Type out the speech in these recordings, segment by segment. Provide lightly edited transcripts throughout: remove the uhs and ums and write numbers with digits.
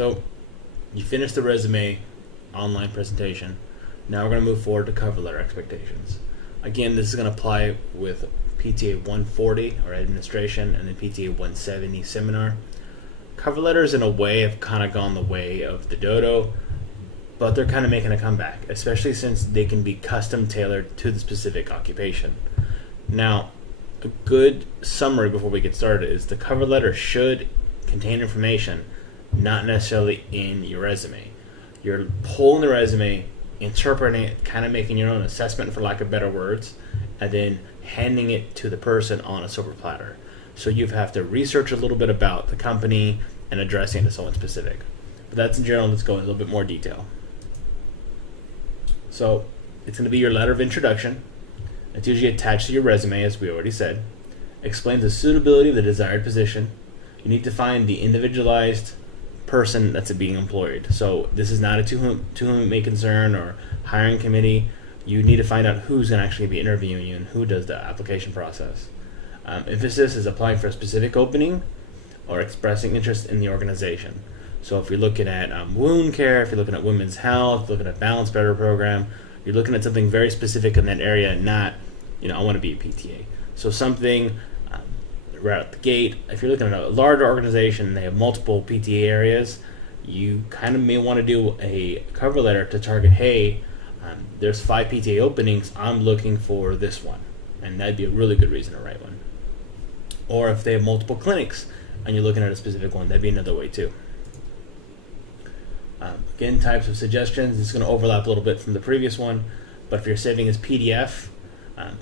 So you finished the resume online presentation. Now we're going to move forward to cover letter expectations. Again, this is going to apply with PTA 140 or administration and then PTA 170 seminar. Cover letters in a way have kind of gone the way of the dodo, but they're kind of making a comeback, especially since they can be custom tailored to the specific occupation. Now, a good summary before we get started is the cover letter should contain information not necessarily in your resume. You're pulling the resume, interpreting it, kind of making your own assessment for lack of better words, and then handing it to the person on a silver platter. So you have to research a little bit about the company and addressing it to someone specific. But that's in general. Let's go in a little bit more detail. So it's going to be your letter of introduction. It's usually attached to your resume, as we already said. Explains the suitability of the desired position. You need to find the individualized person that's being employed. So this is not a to whom it may concern or hiring committee. You need to find out who's going to actually be interviewing you and who does the application process. Emphasis is applying for a specific opening or expressing interest in the organization. So if you're looking at wound care, if you're looking at women's health, looking at Balance Better program, you're looking at something very specific in that area, not, I want to be a PTA. So something right out the gate. If you're looking at a larger organization and they have multiple PTA areas, you kind of may want to do a cover letter to target, hey, there's 5 PTA openings, I'm looking for this one. And that'd be a really good reason to write one. Or if they have multiple clinics and you're looking at a specific one, that'd be another way too. Again, types of suggestions. This is going to overlap a little bit from the previous one, but if you're saving as PDF,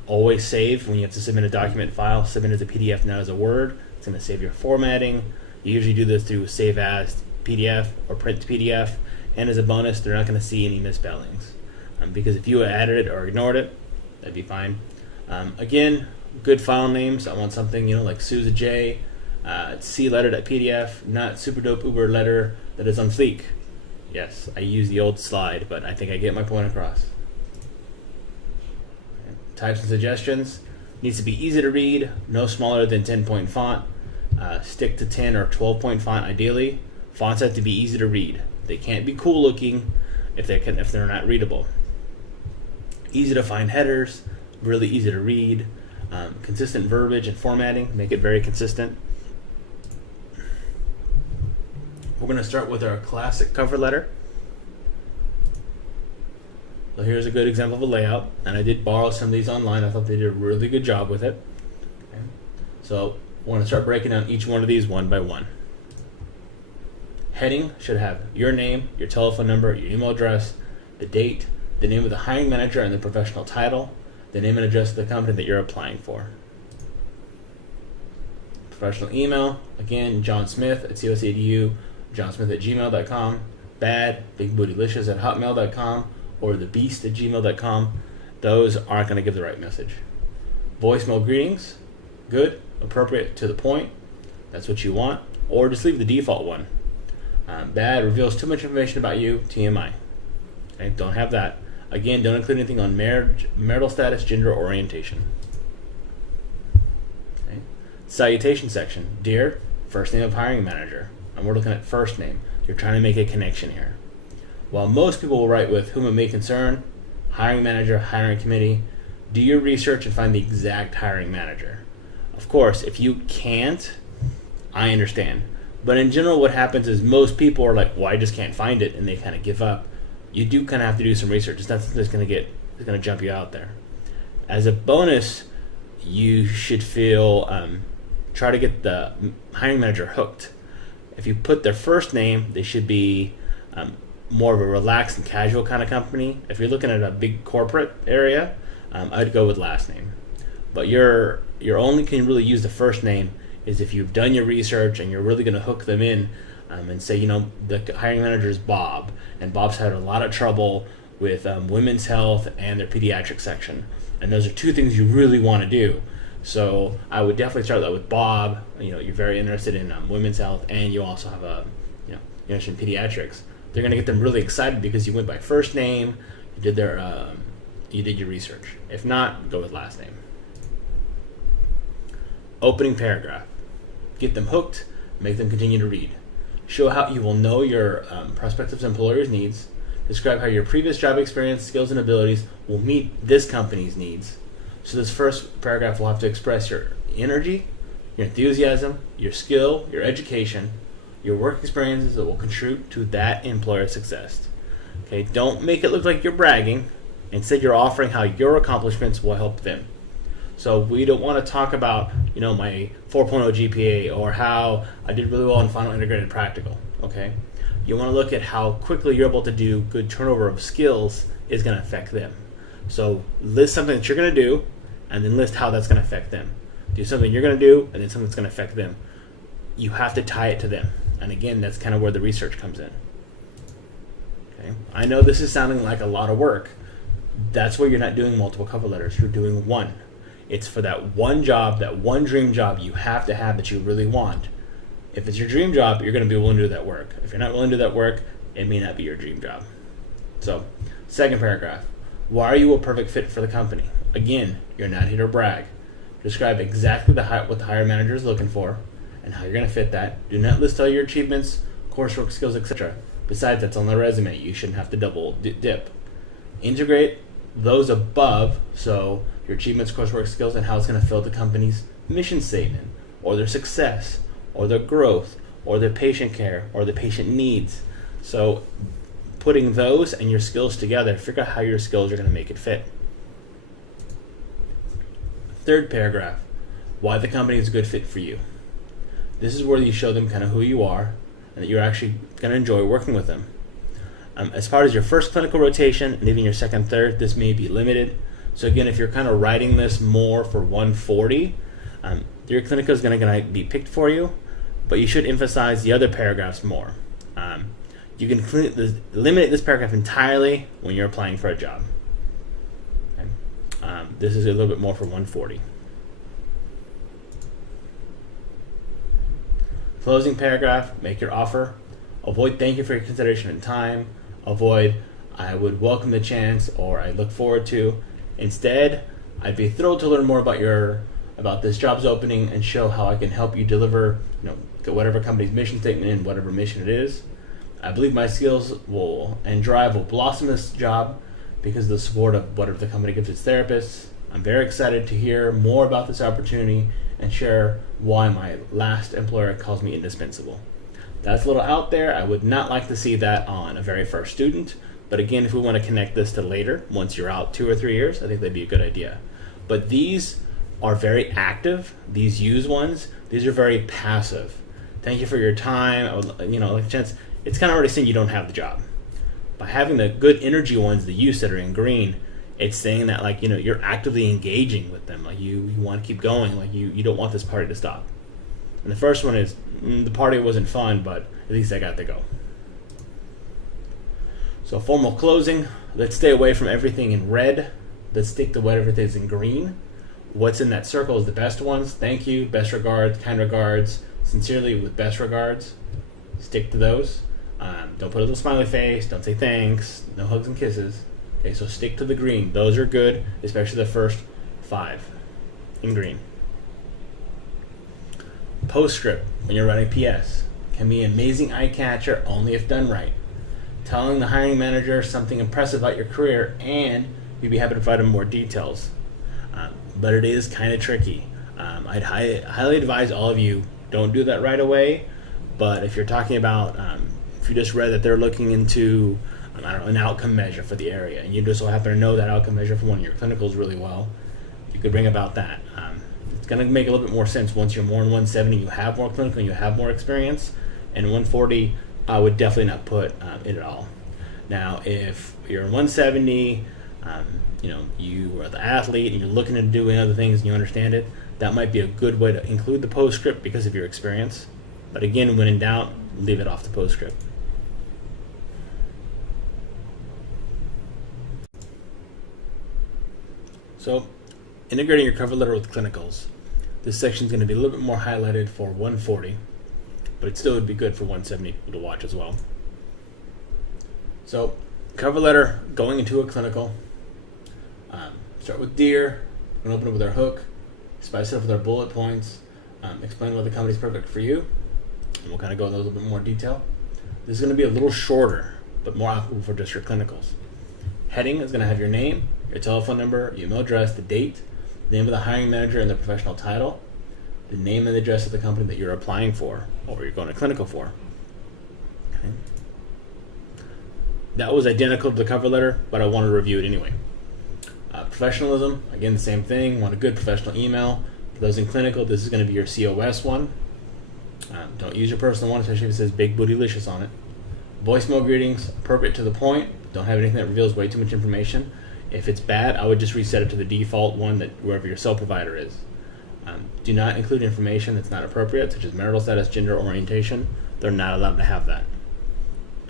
always save when you have to submit a document file. Submit as a PDF, not as a Word. It's going to save your formatting. You usually do this through save as PDF or print to PDF. And as a bonus, they're not going to see any misspellings. Because if you added it or ignored it, that'd be fine. Again, good file names. I want something, like Sousa J, C letter.pdf, not super dope Uber letter that is on fleek. Yes, I use the old slide, but I think I get my point across. Types and suggestions. Needs to be easy to read, no smaller than 10-point font. Stick to 10 or 12-point font ideally. Fonts have to be easy to read. They can't be cool looking if they're not readable. Easy to find headers, really easy to read. Consistent verbiage and formatting, make it very consistent. We're going to start with our classic cover letter. So here's a good example of a layout, and I did borrow some of these online. I thought they did a really good job with it. Okay. So we're going to start breaking down each one of these one by one. Heading should have your name, your telephone number, your email address, the date, the name of the hiring manager and the professional title, the name and address of the company that you're applying for. Professional email, again, John Smith at COSADU, johnsmith@gmail.com, bad, bigbootylicious@hotmail.com, or thebeast@gmail.com. Those aren't going to give the right message. Voicemail greetings, good, appropriate, to the point. That's what you want. Or just leave the default one. Bad, reveals too much information about you, TMI. Okay, don't have that. Again, don't include anything on marital status, gender, or orientation. Okay. Salutation section. Dear, first name of hiring manager. And we're looking at first name. You're trying to make a connection here. While most people will write with whom it may concern, hiring manager, hiring committee, do your research and find the exact hiring manager. Of course, if you can't, I understand. But in general, what happens is most people are like, well, I just can't find it, and they kind of give up. You do kind of have to do some research. It's not something that's going to jump you out there. As a bonus, you should try to get the hiring manager hooked. If you put their first name, they should be more of a relaxed and casual kind of company. If you're looking at a big corporate area, I'd go with last name. But you're only can really use the first name is if you've done your research and you're really going to hook them in and say, the hiring manager is Bob, and Bob's had a lot of trouble with women's health and their pediatric section. And those are two things you really want to do. So I would definitely start that with Bob. You're very interested in women's health, and you also have you're interested in pediatrics. They're going to get them really excited because you went by first name. You did your research. If not, go with last name. Opening paragraph. Get them hooked. Make them continue to read. Show how you will know your prospective employer's needs. Describe how your previous job experience, skills, and abilities will meet this company's needs. So this first paragraph will have to express your energy, your enthusiasm, your skill, your education, your work experiences that will contribute to that employer's success. Okay, don't make it look like you're bragging. Instead, you're offering how your accomplishments will help them. So we don't want to talk about, my 4.0 GPA or how I did really well in final integrated practical. Okay, you want to look at how quickly you're able to do good turnover of skills is going to affect them. So list something that you're going to do, and then list how that's going to affect them. Do something you're going to do, and then something that's going to affect them. You have to tie it to them. And again, that's kind of where the research comes in. Okay, I know this is sounding like a lot of work. That's where you're not doing multiple cover letters. You're doing one. It's for that one job, that one dream job you have to have that you really want. If it's your dream job, you're going to be willing to do that work. If you're not willing to do that work, it may not be your dream job. So, second paragraph. Why are you a perfect fit for the company? Again, you're not here to brag. Describe exactly what the hiring manager is looking for and how you're going to fit that. Do not list all your achievements, coursework skills, etc. Besides, that's on the resume. You shouldn't have to double dip. Integrate those above, so your achievements, coursework skills, and how it's going to fill the company's mission statement, or their success, or their growth, or their patient care, or the patient needs. So putting those and your skills together, figure out how your skills are going to make it fit. Third paragraph, why the company is a good fit for you. This is where you show them kind of who you are and that you're actually going to enjoy working with them. As far as your first clinical rotation and even your second, third, this may be limited. So again, if you're kind of writing this more for 140, your clinical is going to be picked for you, but you should emphasize the other paragraphs more. You can eliminate this paragraph entirely when you're applying for a job. Okay. This is a little bit more for 140. Closing paragraph, make your offer. Avoid thank you for your consideration and time. Avoid I would welcome the chance or I look forward to. Instead, I'd be thrilled to learn more about this job's opening and show how I can help you deliver, whatever company's mission statement and whatever mission it is. I believe my skills and drive will blossom this job because of the support of whatever the company gives its therapists. I'm very excited to hear more about this opportunity and share why my last employer calls me indispensable. That's a little out there. I would not like to see that on a very first student. But again, if we want to connect this to later, once you're out 2 or 3 years, I think that'd be a good idea. But these are very active. These use ones, these are very passive. Thank you for your time. I would, like a chance. It's kind of already saying you don't have the job. By having the good energy ones, the use that are in green, it's saying that you're actively engaging with them. Like you want to keep going. Like you don't want this party to stop. And the first one is the party wasn't fun, but at least I got to go. So formal closing, let's stay away from everything in red. Let's stick to whatever is in green. What's in that circle is the best ones. Thank you, best regards, kind regards, sincerely with best regards. Stick to those. Don't put a little smiley face. Don't say thanks. No hugs and kisses. Okay, so stick to the green. Those are good, especially the first 5 in green. Postscript, when you're writing PS, can be an amazing eye catcher only if done right. Telling the hiring manager something impressive about your career, and you'd be happy to provide them more details. But it is kind of tricky. I'd highly advise all of you, don't do that right away. But if you're talking about, if you just read that they're looking into, an outcome measure for the area, and you just so happen to know that outcome measure from one of your clinicals really well, you could bring about that. It's going to make a little bit more sense once you're more in 170, you have more clinical, and you have more experience. And 140, I would definitely not put it at all. Now, if you're in 170, you are the athlete and you're looking to do other things and you understand it, that might be a good way to include the postscript because of your experience. But again, when in doubt, leave it off the postscript. So, integrating your cover letter with clinicals. This section is going to be a little bit more highlighted for 140, but it still would be good for 170 people to watch as well. So, cover letter going into a clinical. Start with Dear. We're going to open it with our hook, spice it up with our bullet points, explain why the company is perfect for you. And we'll kind of go into a little bit more detail. This is going to be a little shorter, but more applicable for just your clinicals. Heading is going to have your name, your telephone number, your email address, the date, the name of the hiring manager and the professional title, the name and the address of the company that you're applying for or you're going to clinical for. Okay. That was identical to the cover letter, but I wanted to review it anyway. Professionalism, again, the same thing. Want a good professional email. For those in clinical, this is going to be your COS one. Don't use your personal one, especially if it says Big Bootylicious on it. Voicemail greetings, appropriate to the point. Don't have anything that reveals way too much information. If it's bad, I would just reset it to the default one that wherever your cell provider is. Do not include information that's not appropriate, such as marital status, gender, orientation. They're not allowed to have that.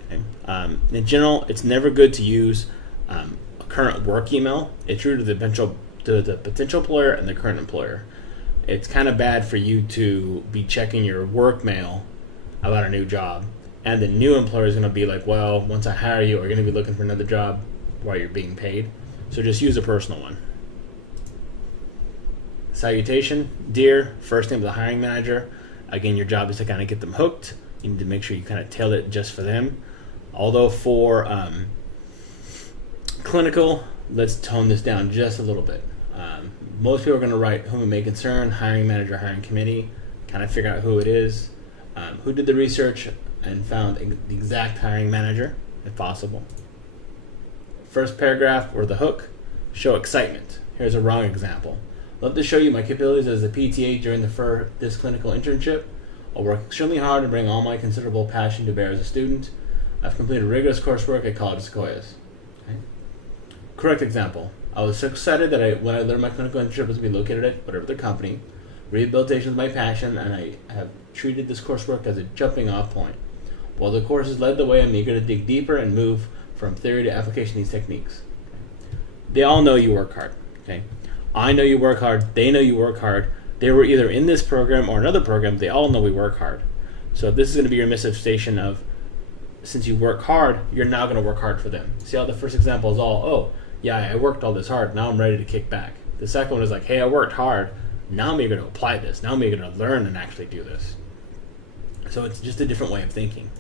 Okay. In general, it's never good to use a current work email. It's true to the potential employer and the current employer. It's kind of bad for you to be checking your work mail about a new job, and the new employer is going to be like, well, once I hire you, are you going to be looking for another job while you're being paid? So just use a personal one. Salutation, dear, first name of the hiring manager. Again, your job is to kind of get them hooked. You need to make sure you kind of tailor it just for them. Although for clinical, let's tone this down just a little bit. Most people are going to write whom it may concern, hiring manager, hiring committee, kind of figure out who it is, who did the research and found the exact hiring manager, if possible. First paragraph or the hook, show excitement. Here's a wrong example. Love to show you my capabilities as a PTA during this clinical internship. I'll work extremely hard and bring all my considerable passion to bear as a student. I've completed rigorous coursework at College of Sequoias. Okay. Correct example. I was so excited that when I learned my clinical internship was to be located at whatever the company. Rehabilitation is my passion, and I have treated this coursework as a jumping off point. While the course has led the way, I'm eager to dig deeper and move from theory to application of these techniques. They all know you work hard. Okay, I know you work hard. They know you work hard. They were either in this program or another program. They all know we work hard. So this is going to be your manifestation of, since you work hard, you're now going to work hard for them. See how the first example is all, oh, yeah, I worked all this hard. Now I'm ready to kick back. The second one is like, hey, I worked hard. Now I'm eager to apply this. Now I'm eager to learn and actually do this. So it's just a different way of thinking.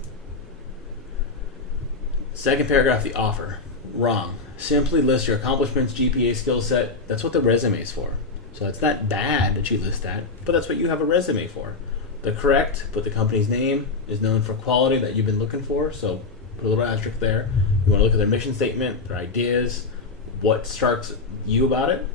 Second paragraph, the offer. Wrong. Simply list your accomplishments, GPA, skill set. That's what the resume is for. So it's not bad that you list that, but that's what you have a resume for. The correct, put the company's name, is known for quality that you've been looking for. So put a little asterisk there. You want to look at their mission statement, their ideas, what strikes you about it.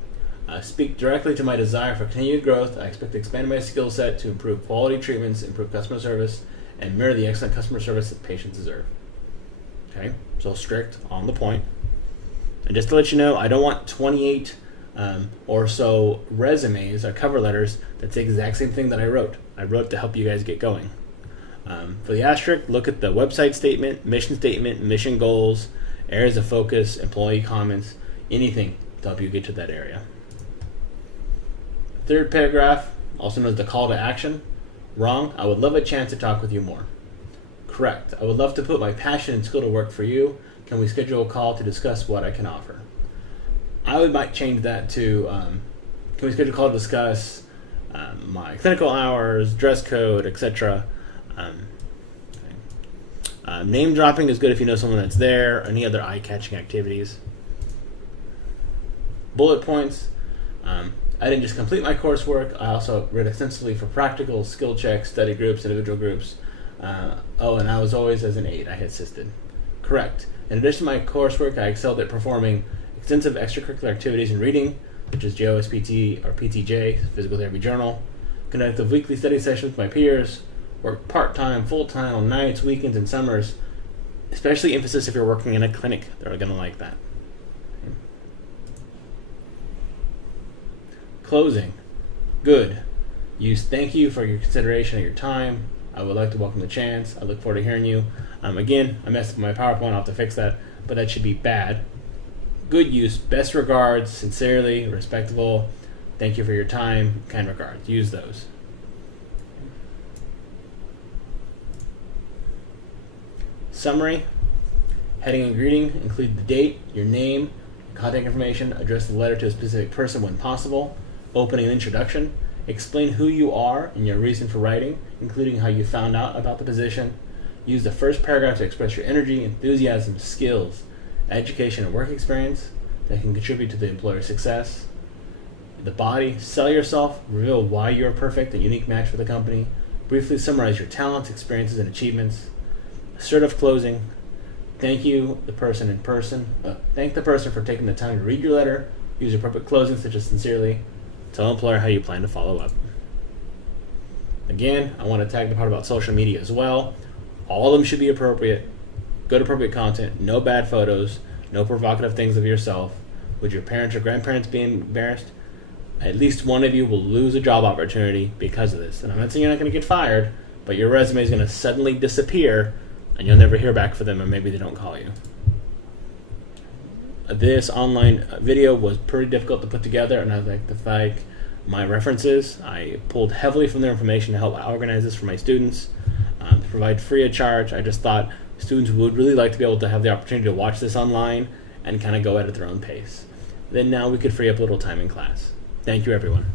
Speak directly to my desire for continued growth. I expect to expand my skill set to improve quality treatments, improve customer service, and mirror the excellent customer service that patients deserve. Okay, so strict, on the point. And just to let you know, I don't want 28 or so resumes or cover letters that say the exact same thing that I wrote. I wrote to help you guys get going. For the asterisk, look at the website statement, mission goals, areas of focus, employee comments, anything to help you get to that area. Third paragraph, also known as the call to action. Wrong. I would love a chance to talk with you more. Correct. I would love to put my passion and skill to work for you. Can we schedule a call to discuss what I can offer? I might change that to, can we schedule a call to discuss my clinical hours, dress code, etc. Name dropping is good if you know someone that's there. Any other eye-catching activities. Bullet points. I didn't just complete my coursework. I also read extensively for practical, skill checks, study groups, individual groups. And I was always as an aide. I had assisted. Correct. In addition to my coursework, I excelled at performing extensive extracurricular activities in reading, such as JOSPT or PTJ, Physical Therapy Journal, conducted weekly study sessions with my peers, work part-time, full-time on nights, weekends, and summers, especially emphasis if you're working in a clinic. They're going to like that. Closing. Good. Use thank you for your consideration of your time. I would like to welcome the chance. I look forward to hearing you. Again, I messed up my PowerPoint. I'll have to fix that, but that should be bad. Good use. Best regards, sincerely, respectful. Thank you for your time. Kind regards. Use those. Summary. Heading and greeting. Include the date, your name, contact information. Address the letter to a specific person when possible. Opening and introduction. Explain who you are and your reason for writing, including how you found out about the position. Use the first paragraph to express your energy, enthusiasm, skills, education, and work experience that can contribute to the employer's success. The body, sell yourself, reveal why you're a perfect and unique match for the company. Briefly summarize your talents, experiences, and achievements. Assertive closing. Thank the person for taking the time to read your letter. Use appropriate closing such as sincerely. Tell the employer how you plan to follow up. Again, I want to tag the part about social media as well. All of them should be appropriate. Good appropriate content. No bad photos. No provocative things of yourself. Would your parents or grandparents be embarrassed? At least one of you will lose a job opportunity because of this. And I'm not saying you're not going to get fired, but your resume is going to suddenly disappear and you'll never hear back from them, or maybe they don't call you. This online video was pretty difficult to put together, and I'd like to thank my references. I pulled heavily from their information to help organize this for my students, to provide free of charge. I just thought students would really like to be able to have the opportunity to watch this online and kind of go at their own pace. Then now we could free up a little time in class. Thank you, everyone.